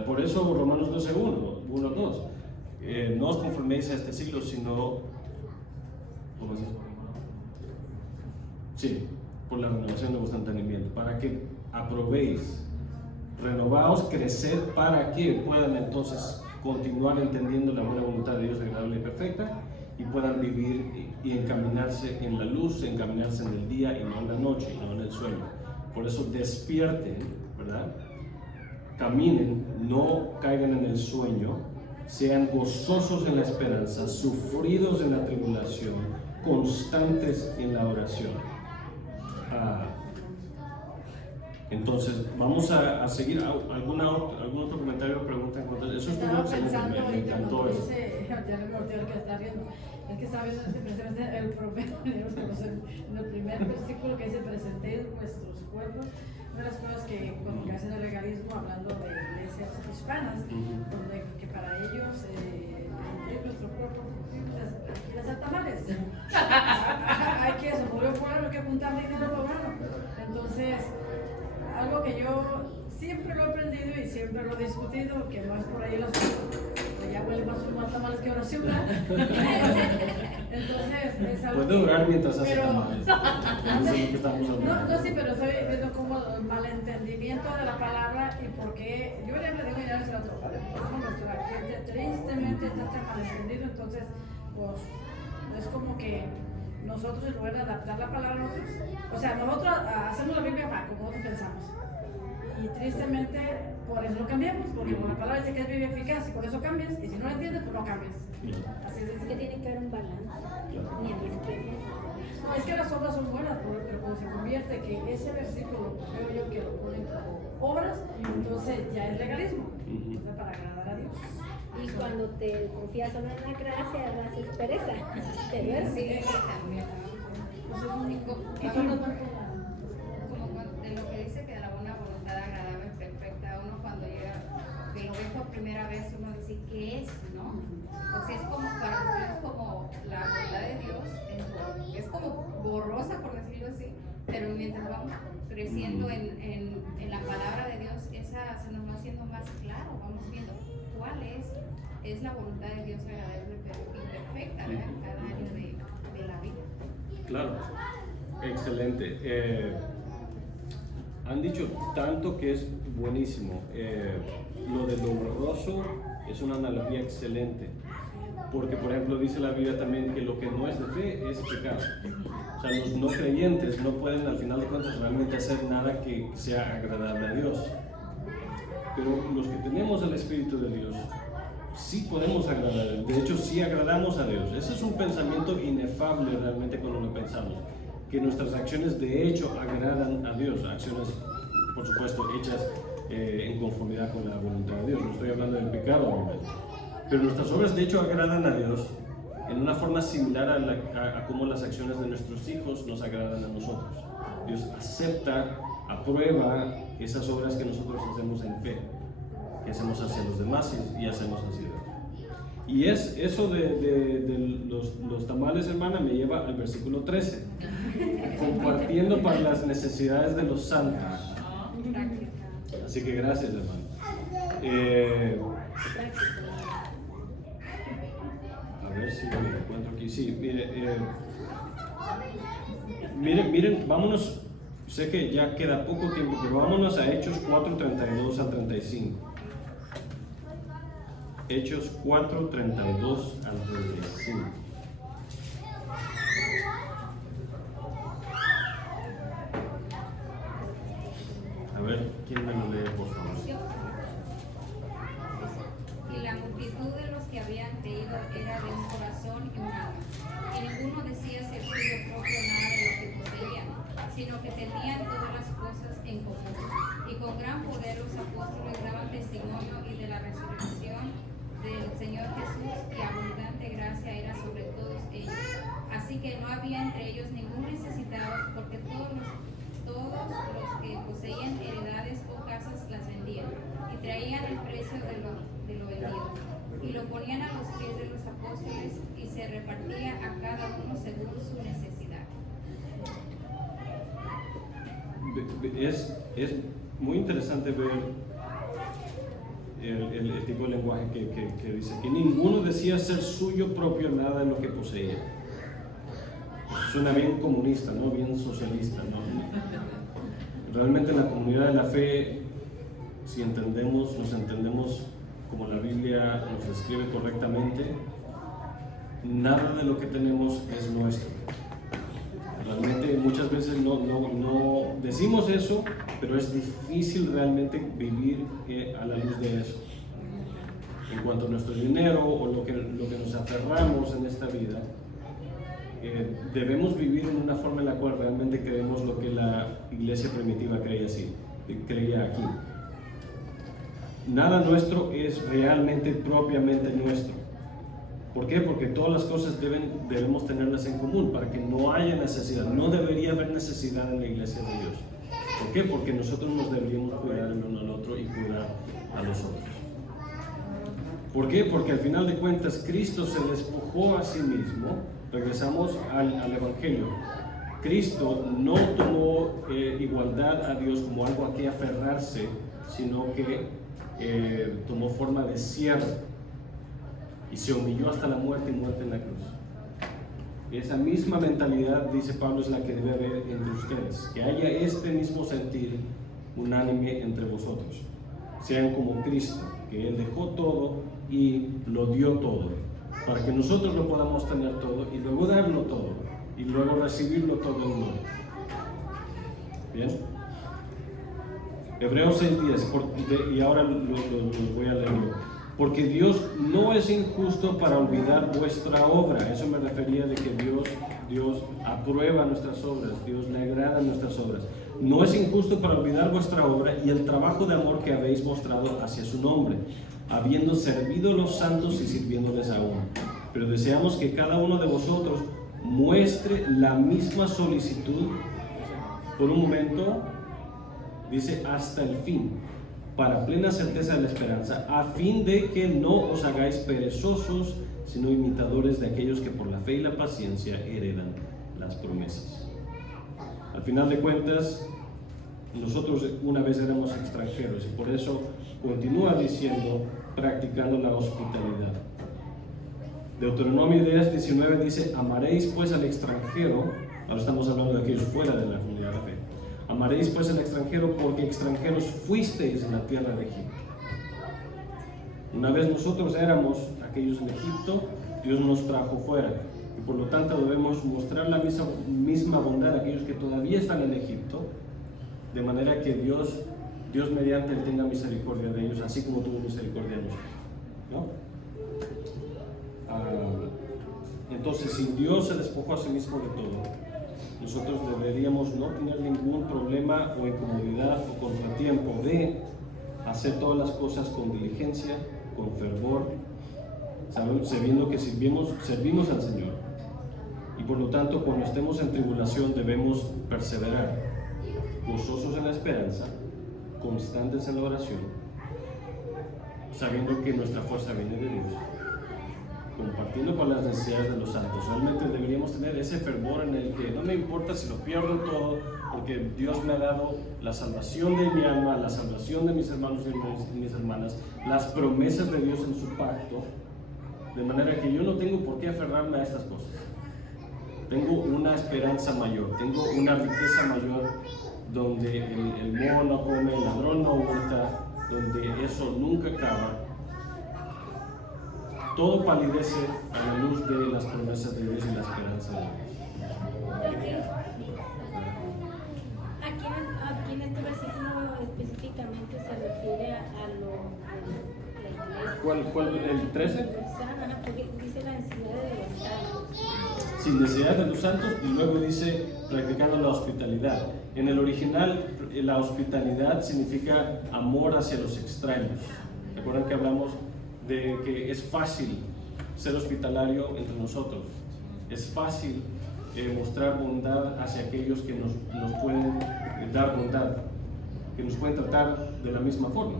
Por eso Romanos 12:1-2. No os conforméis a este siglo, sino... ¿Cómo es eso? Sí, por la renovación de vuestro entendimiento, para que aprobéis. Renovaos, crecer, para que puedan entonces continuar entendiendo la buena voluntad de Dios agradable y perfecta, y puedan vivir y encaminarse en la luz, encaminarse en el día y no en la noche, y no en el sueño. Por eso despierten, ¿verdad? Caminen, no caigan en el sueño, sean gozosos en la esperanza, sufridos en la tribulación, constantes en la oración. Entonces, vamos a seguir. ¿Algún otro comentario o pregunta? Eso estuvo excelente, me encantó eso. Ya le volteó el que está viendo. El que está viendo precisamente el promedio, en el primer versículo que dice: presentéis vuestros acuerdos. Una de las cosas que cuando hacen el legalismo, hablando de iglesias hispanas, donde que para ellos nuestro cuerpo quiere hacer tamales. Hay que eso, por lo hay que apuntar dinero a lo bueno. Entonces, algo que yo siempre lo he aprendido y siempre lo he discutido, que no es por ahí el asunto, que ya huele más a tamales que oración, ¿verdad? Entonces, es algo puede durar mientras hace pero- tamales. Eso es lo que estamos hablando. No, sí, pero estoy viendo como el malentendimiento de la palabra y por qué. Yo ya le digo ya es otro padre. Nuestra gente tristemente está tan malentendido, entonces, pues, es como que nosotros en lugar de adaptar la palabra a nosotros, o sea, nosotros hacemos la Biblia para como nosotros pensamos. Y tristemente, por eso lo cambiamos, porque con la palabra dice que es Biblia eficaz y por eso cambias, y si no lo entiendes, pues no cambias. Así es. Es que tiene que haber un balance. Ni a mi izquierda. No, es que las obras son buenas, pero cuando se convierte que ese versículo, veo yo que lo ponen como obras, entonces ya es legalismo, entonces para agradar a Dios. Y cuando te confías solo en la gracia, haces pereza. Te duermes. Sí, también. Entonces es único. Y como de lo que dice que la buena voluntad agradable y perfecta, uno cuando llega, que lo ve por primera vez, uno dice, ¿qué es? ¿No? O sea, es como para ustedes como la voluntad de Dios, es como borrosa, por decirlo así, pero mientras vamos creciendo en la palabra de Dios, esa se nos va haciendo más claro, vamos viendo cuál es la voluntad de Dios agradable y perfecta, ¿verdad? En cada área de la vida. Claro, excelente. Han dicho tanto que es buenísimo. Lo de lo borroso es una analogía excelente, porque por ejemplo dice la Biblia también que lo que no es de fe es pecado. O sea, los no creyentes no pueden al final de cuentas realmente hacer nada que sea agradable a Dios. Pero los que tenemos el Espíritu de Dios, sí podemos agradar a Dios. De hecho, sí agradamos a Dios. Ese es un pensamiento inefable realmente cuando lo pensamos. Que nuestras acciones de hecho agradan a Dios. Acciones, por supuesto, hechas en conformidad con la voluntad de Dios. No estoy hablando del pecado, obviamente. Pero nuestras obras de hecho agradan a Dios en una forma similar a cómo las acciones de nuestros hijos nos agradan a nosotros. Dios acepta, aprueba esas obras que nosotros hacemos en fe, que hacemos hacia los demás y hacemos hacia Dios. Y es eso de los tamales, hermana, me lleva al versículo 13, compartiendo para las necesidades de los santos. Práctica. Así que gracias, hermano. A ver si lo encuentro aquí. Sí, miren, vámonos. Sé que ya queda poco tiempo, pero vámonos a Hechos 4:32 al 35. Hechos 4:32 al 35. A ver, ¿quién me lo lee, por favor? Y la multitud de los que habían creído era de un corazón y un alma, y ninguno decía ser suyo propio nada de lo que poseían, sino que tenían todas las cosas en común. Y con gran poder los apóstoles daban testimonio y de la resurrección del Señor Jesús, y abundante gracia era sobre todos ellos. Así que no había entre ellos ningún necesitado, porque todos los que poseían heredades o casas las vendían y traían el precio de lo vendido y lo ponían a los pies de los apóstoles, y se repartía a cada uno según su necesidad. Es muy interesante ver el tipo de lenguaje que dice que ninguno decía ser suyo propio nada de lo que poseía. Suena bien comunista, ¿no? Bien socialista, ¿no? Realmente en la comunidad de la fe, si nos entendemos como la Biblia nos describe correctamente, nada de lo que tenemos es nuestro. Realmente muchas veces no decimos eso, pero es difícil realmente vivir a la luz de eso. En cuanto a nuestro dinero o lo que nos aferramos en esta vida, debemos vivir en una forma en la cual realmente creemos lo que la iglesia primitiva creía aquí. Nada nuestro es realmente propiamente nuestro. ¿Por qué? Porque todas las cosas debemos tenerlas en común para que no haya necesidad. No debería haber necesidad en la iglesia de Dios. ¿Por qué? Porque nosotros nos deberíamos cuidar el uno al otro y cuidar a los otros. ¿Por qué? Porque al final de cuentas Cristo se despojó a sí mismo. Regresamos al Evangelio. Cristo no tomó igualdad a Dios como algo a que aferrarse, sino que tomó forma de siervo y se humilló hasta la muerte y muerte en la cruz. Esa misma mentalidad, dice Pablo, es la que debe haber entre ustedes, que haya este mismo sentir unánime entre vosotros. Sean como Cristo, que Él dejó todo y lo dio todo, para que nosotros lo podamos tener todo y luego darlo todo y luego recibirlo todo en uno. ¿Bien? Hebreos 6:10, y ahora lo voy a leer. Porque Dios no es injusto para olvidar vuestra obra. Eso me refería de que Dios aprueba nuestras obras, Dios le agrada nuestras obras. No es injusto para olvidar vuestra obra y el trabajo de amor que habéis mostrado hacia su nombre, habiendo servido a los santos y sirviéndoles aún. Pero deseamos que cada uno de vosotros muestre la misma solicitud, por un momento, dice hasta el fin, para plena certeza de la esperanza, a fin de que no os hagáis perezosos, sino imitadores de aquellos que por la fe y la paciencia heredan las promesas. Al final de cuentas, nosotros una vez éramos extranjeros y por eso continúa diciendo, practicando la hospitalidad. Deuteronomio 10:19 dice, amaréis pues al extranjero, ahora estamos hablando de aquellos fuera de la comunidad de la fe. Amaréis pues al extranjero porque extranjeros fuisteis en la tierra de Egipto. Una vez nosotros éramos aquellos en Egipto, Dios nos trajo fuera. Y por lo tanto debemos mostrar la misma bondad a aquellos que todavía están en Egipto, de manera que Dios mediante Él tenga misericordia de ellos, así como tuvo misericordia de nosotros, ¿no? Entonces, si Dios se despojó a sí mismo de todo, nosotros deberíamos no tener ningún problema o incomodidad o contratiempo de hacer todas las cosas con diligencia, con fervor, sabiendo que servimos al Señor. Y por lo tanto, cuando estemos en tribulación debemos perseverar, gozosos en la esperanza, constantes en la oración, sabiendo que nuestra fuerza viene de Dios, compartiendo con las necesidades de los santos. Realmente deberíamos tener ese fervor en el que no me importa si lo pierdo todo, porque Dios me ha dado la salvación de mi alma, la salvación de mis hermanos y mis hermanas, las promesas de Dios en su pacto, de manera que yo no tengo por qué aferrarme a estas cosas. Tengo una esperanza mayor, tengo una riqueza mayor, donde el moho no come, el ladrón no hurta, donde eso nunca acaba. Todo palidece a la luz de las promesas de Dios y la esperanza de Dios. Aquí en este versículo específicamente se refiere a la iglesia. ¿Cuál? ¿El 13? Porque dice la necesidad de los santos. Sin necesidad de los santos, y luego dice practicando la hospitalidad. En el original, la hospitalidad significa amor hacia los extraños. ¿Recuerdan que hablamos de que es fácil ser hospitalario entre nosotros? Es fácil mostrar bondad hacia aquellos que nos pueden dar bondad, que nos pueden tratar de la misma forma.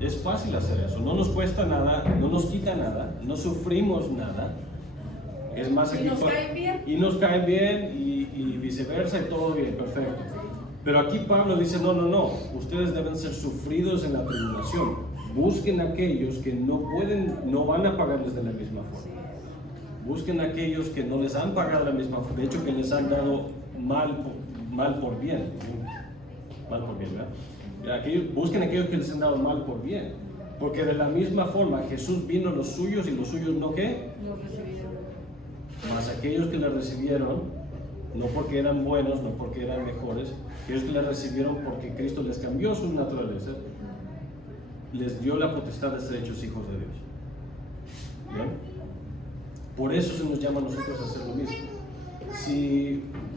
Es fácil hacer eso, no nos cuesta nada, no nos quita nada, no sufrimos nada. Es más, aquí y nos caen bien y viceversa, y todo bien, perfecto. Pero aquí Pablo dice, no, ustedes deben ser sufridos en la tribulación. Busquen a aquellos que no van a pagarles de la misma forma. Busquen a aquellos que no les han pagado de la misma forma, de hecho que les han dado mal por bien. Mal por bien, ¿verdad? Busquen a aquellos que les han dado mal por bien. Porque de la misma forma Jesús vino a los suyos y los suyos no ¿qué? No recibieron. Más aquellos que le recibieron, no porque eran buenos, no porque eran mejores, aquellos que le recibieron porque Cristo les cambió su naturaleza, les dio la potestad de ser hechos hijos de Dios. ¿Bien? Por eso se nos llama a nosotros a hacer lo mismo.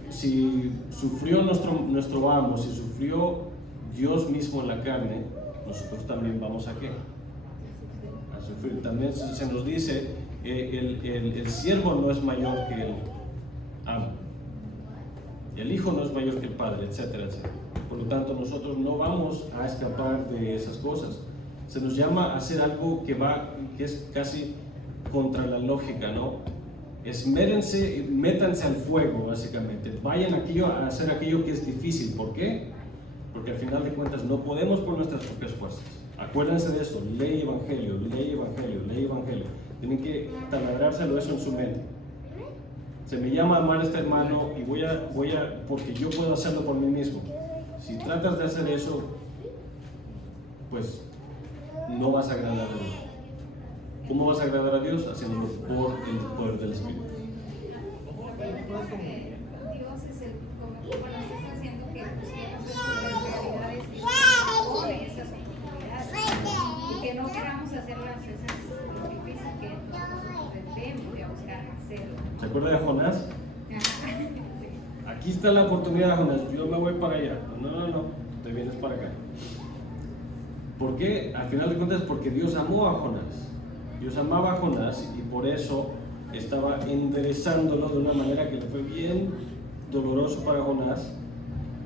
Si sufrió nuestro amo, si sufrió Dios mismo en la carne, nosotros también vamos a ¿qué? A sufrir. También se nos dice, el siervo no es mayor que el amo. Y el hijo no es mayor que el padre, etcétera, etcétera. Por lo tanto, nosotros no vamos a escapar de esas cosas. Se nos llama a hacer algo que es casi contra la lógica, ¿no? Esmérense, métanse al fuego, básicamente. Vayan a hacer aquello que es difícil. ¿Por qué? Porque al final de cuentas no podemos por nuestras propias fuerzas. Acuérdense de esto, ley evangelio, ley evangelio, ley evangelio. Tienen que taladrárselo eso en su mente. Se me llama a amar a este hermano y porque yo puedo hacerlo por mí mismo. Si tratas de hacer eso, pues no vas a agradar a Dios. ¿Cómo vas a agradar a Dios? Haciéndolo por el poder del Espíritu. Dios es el, como estás haciendo que busquemos esas realidades y esas oportunidades. Y que no queramos hacerlas esas difíciles que nosotros debemos de buscar hacerlo. ¿Se acuerda de Jonás? Aquí está la oportunidad, Jonás. Yo me voy para allá. No, te vienes para acá. ¿Por qué? Al final de cuentas, porque Dios amó a Jonás. Dios amaba a Jonás y por eso estaba enderezándolo de una manera que le fue bien doloroso para Jonás,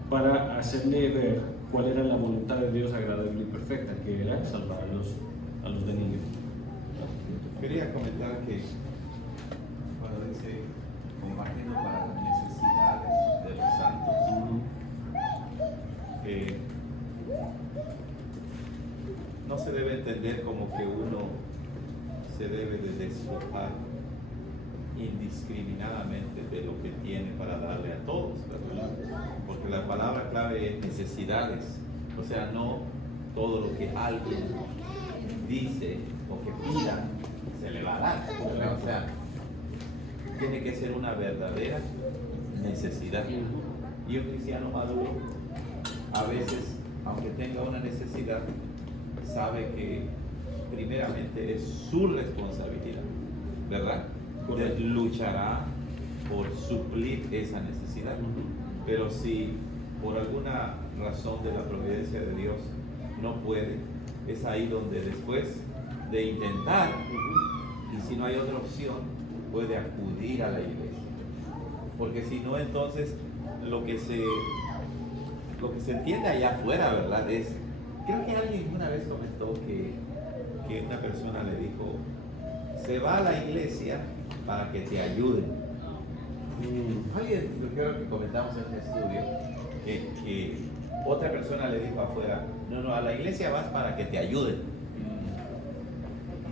para hacerle ver cuál era la voluntad de Dios agradable y perfecta, que era salvar a los de Nínive. Quería comentar que cuando dice, me imagino para las necesidades de los santos, no se debe entender como que uno se debe de despojar indiscriminadamente de lo que tiene para darle a todos, ¿verdad? Porque la palabra clave es necesidades, o sea, no todo lo que alguien dice o que pida se le va a dar, ¿verdad? O sea, tiene que ser una verdadera necesidad. Y un cristiano maduro a veces, aunque tenga una necesidad, sabe que primeramente es su responsabilidad, ¿verdad? Luchará por suplir esa necesidad. Pero si por alguna razón de la providencia de Dios no puede, es ahí donde después de intentar, y si no hay otra opción, puede acudir a la iglesia. Porque si no, entonces lo que se entiende allá afuera, ¿verdad? Creo que alguien una vez comentó que una persona le dijo, se va a la iglesia para que te ayuden. Alguien, creo que comentamos en un estudio, que otra persona le dijo afuera, no, a la iglesia vas para que te ayuden.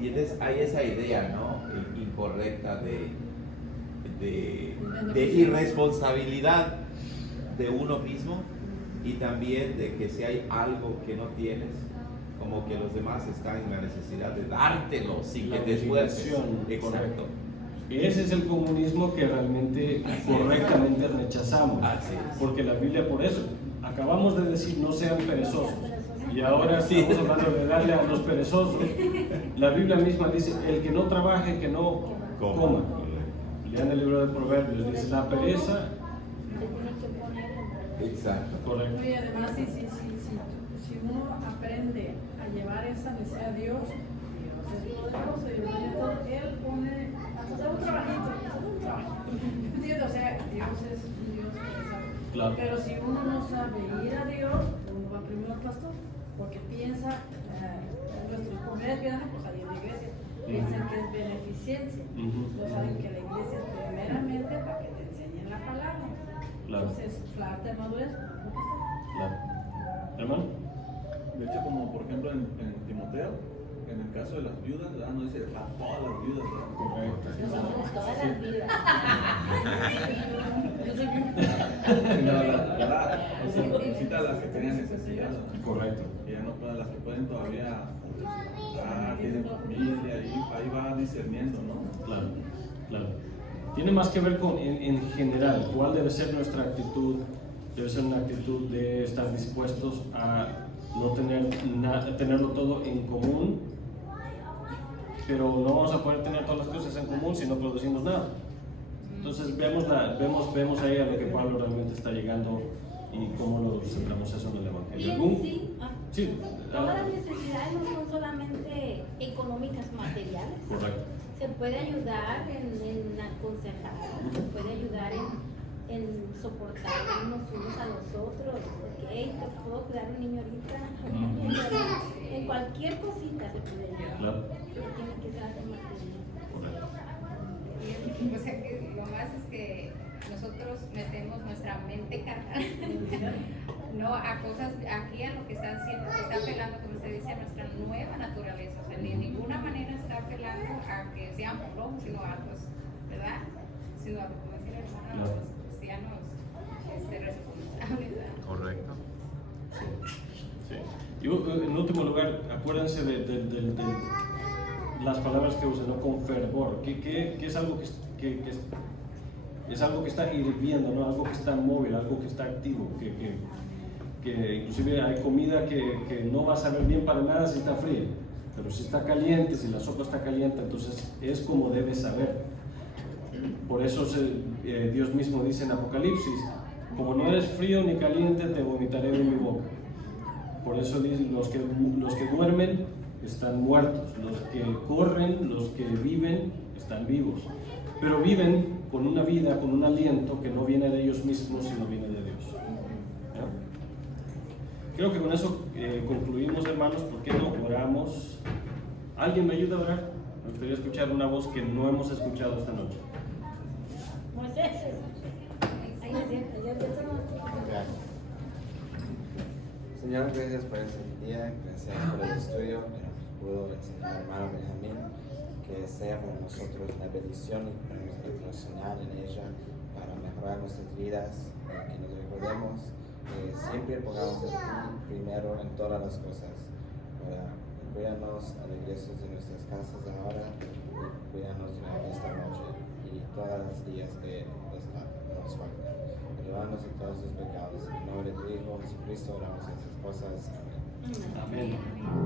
Y entonces hay esa idea, ¿no? Incorrecta de irresponsabilidad de uno mismo, y también de que si hay algo que no tienes, como que los demás están en la necesidad de dártelo sin que te esfuerces. Exacto. Ese es el comunismo que realmente correctamente rechazamos. Porque la Biblia, por eso, acabamos de decir no sean perezosos. Y ahora estamos hablando de darle a los perezosos. La Biblia misma dice, el que no trabaje, que no coma. Lean el libro de Proverbios, dice la pereza. Exacto. Correcto. Y además, si uno aprende a llevar esa necesidad a Dios es poderoso y Él pone, hasta un trabajito, ¿entiendes? O sea, Dios es un Dios que sabe. Claro. Pero si uno no sabe ir a Dios, uno va primero al pastor, porque piensa, nuestros comunidades piensan, pues ahí en la iglesia, piensan que es beneficencia. No saben que la iglesia es primeramente para que te enseñen la palabra. Claro. Entonces, falta de madurez. Claro. Hermano. De hecho, como por ejemplo en Timoteo, en el caso de las viudas, ¿verdad? No dice a todas las viudas, ¿verdad? Correcto. Nosotros todas las vidas. No, la verdad, o sea, necesita a las que tengan necesidad, ¿verdad? Correcto. Y ya no todas las que pueden todavía, tienen familia, ahí va discerniendo, ¿no? Claro, claro. Tiene más que ver con, en general, cuál debe ser nuestra actitud. Debe ser una actitud de estar dispuestos a no tenerlo todo en común, pero no vamos a poder tener todas las cosas en común si no producimos nada. Entonces vemos ahí a lo que Pablo realmente está llegando y cómo lo centramos eso en el Evangelio. Sí. Todas las necesidades no son solamente económicas, materiales. Correcto. Se puede ayudar en aconsejar, se puede ayudar en soportarnos unos a los otros, porque hey, te puedo cuidar un niño ahorita, en cualquier cosita se puede ayudar. Claro. Tiene que ser algo material. O sea que lo más es que nosotros metemos nuestra mente carnal no a cosas, aquí a lo que está haciendo, está apelando, como usted dice, a nuestra nueva naturaleza. O sea, de ninguna manera está apelando a que seamos flojos, sino a los, ¿verdad? Sino a, como decía el hermano, a los cristianos responsables, ¿verdad? Correcto. Sí. Y en último lugar, acuérdense de las palabras que usan, ¿no? Con fervor, que es algo que es algo que está hirviendo, ¿no? Algo que está móvil, algo que está activo, que inclusive hay comida que no va a saber bien para nada si está fría, pero si está caliente, si la sopa está caliente, entonces es como debe saber. Por eso Dios mismo dice en Apocalipsis, como no eres frío ni caliente, te vomitaré de mi boca. Por eso dice, los que duermen están muertos, los que corren, los que viven, están vivos. Pero viven con una vida, con un aliento que no viene de ellos mismos, sino viene de Dios. ¿Ya? Creo que con eso concluimos, hermanos. ¿Por qué no oramos? ¿Alguien me ayuda a orar? Me gustaría escuchar una voz que no hemos escuchado esta noche. Moisés. Señor, gracias por ese día, gracias por el estudio que nos pudo enseñar hermano Benjamín, que sea para nosotros una bendición y podemos reflexionar en ella para mejorar nuestras vidas, que nos recordemos que siempre pongamos a ti primero en todas las cosas. Cuídanos a los ingresos de nuestras casas ahora y cuídanos durante esta noche y todos los días que nos faltan. Perdónanos de todos tus pecados. En el nombre de tu Hijo Jesucristo oramos estas cosas. Amén. Amén.